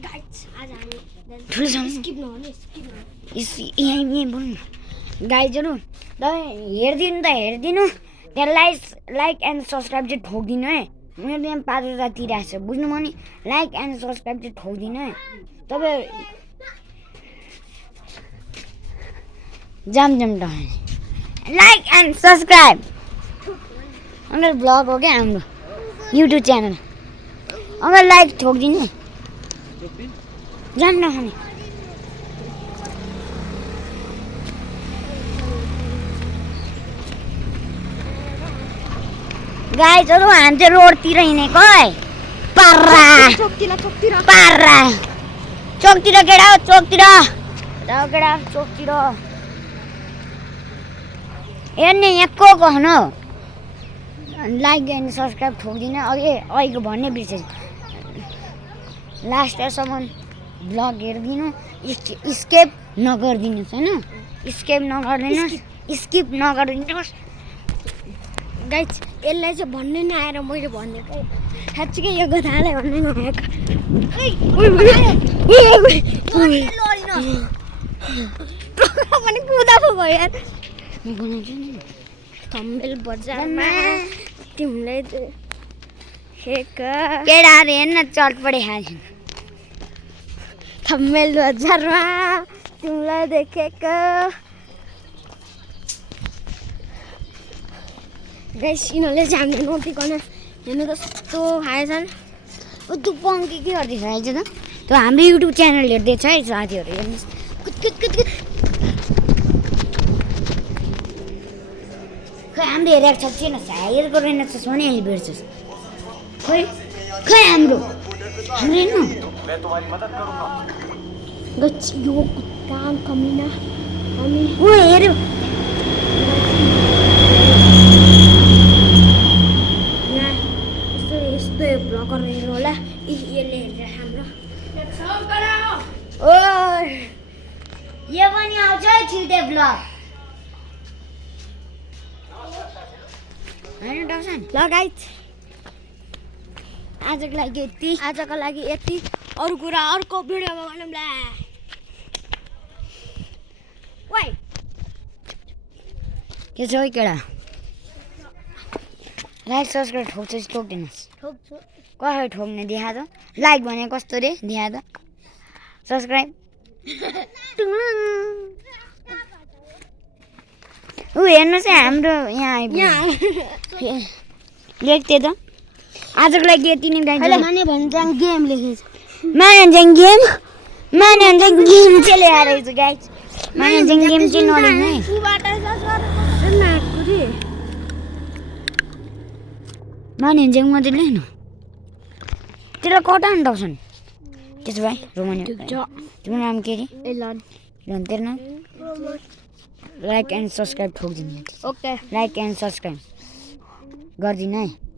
guys आज हामी ठुलो साउन्ड स्किप नगर्नु स्किप नगर्नु यहीँ बोल्नु गाइजहरू हेरिदिनु त हेरिदिनु त्यहाँ लाइक एन्ड सब्सक्राइब चाहिँ ठोकिदिनु है मेरो यहाँ 5,000 तिरेको छ बुझ्नुभयो नि लाइक एन्ड सब्सक्राइब चाहिँ ठोकिदिनु है तपाईँ जाम like and subscribe uncle blog हो क्या हाम्रो युट्युब च्यानल अङ्कल लाइक ठोकिदिनु जाम नखाने गाइजहरू हामी चाहिँ रोडतिर हिँडेको है पार्रा चोकतिर केटा हो चोकतिर केटा चोकतिर हेर्ने यहाँ को हन लाइक एन्ड सब्सक्राइब ठोकिदिनु अघिको भन्ने बिर्सेँ लास्टसम्म ब्लग हेरिदिनु स्किप नगरिदिनुहोस् होइन स्किप नगरिदिनुहोस् गाइस यसलाई चाहिँ भन्नै नआएर मैले भनेको साँच्चीकै यो गधालाई भन्नै नआएको पनि कुदा पो भयो यार थम्बेल बजारमा तिमीलाई केटाहरू हेर्न चटपटे खान्छ थम्बेल बजारमा तिमीलाई देखेको गाइस यिनीहरूले चाहिँ हामीले नोटिकन हेर्नु त कस्तो खाएछन् तँ पङ्की के गर्दैछ आइज त त्यो हाम्रो युट्युब च्यानल हेर्दैछ है साथीहरू हेर्नुहोस् खै हाम्रो हेरेको छ किन हेरेको रहेनछ सोनी अहिले भेट्छस् खै हाम्रो हेर्नु गाइस यो कुत्ता कमिना ऊ हेऱ्यो ब्लगर हेर्नु होला यसले हेरेर हाम्रो ओ यो पनि आउँछ है छिल्टे ब्लग होइन डाउसन ल गाइस आजको लागि यति अरू कुरा अर्को भिडियोमा भनौँला वाइ के छ है केटा लाइक सब्सक्राइब ठोक्छ ठोक्दिनुहोस् ठोक्छु कसरी ठोक्ने देखा त लाइक भने कस्तो रे देखा त सब्सक्राइब ऊ हेर्नुहोस् है हाम्रो यहाँ लेख्थेँ त आजको लागि यति नै गाइस माने भन्छ गेम लेखेछ माने गेम चाहिँ ल्याएर छ गाइस माने गेम चाहिँ नलेख्नु है माने मात्रै लेख्नु त्यसलाई कटाउनु डाउँछन् त्यसो भए रोमानी तिम्रो नाम के अरे एलन तेरो नाम लाइक एन्ड सब्सक्राइब ठोकिदिनु ओके लाइक एन्ड सब्सक्राइब गरिदिनु है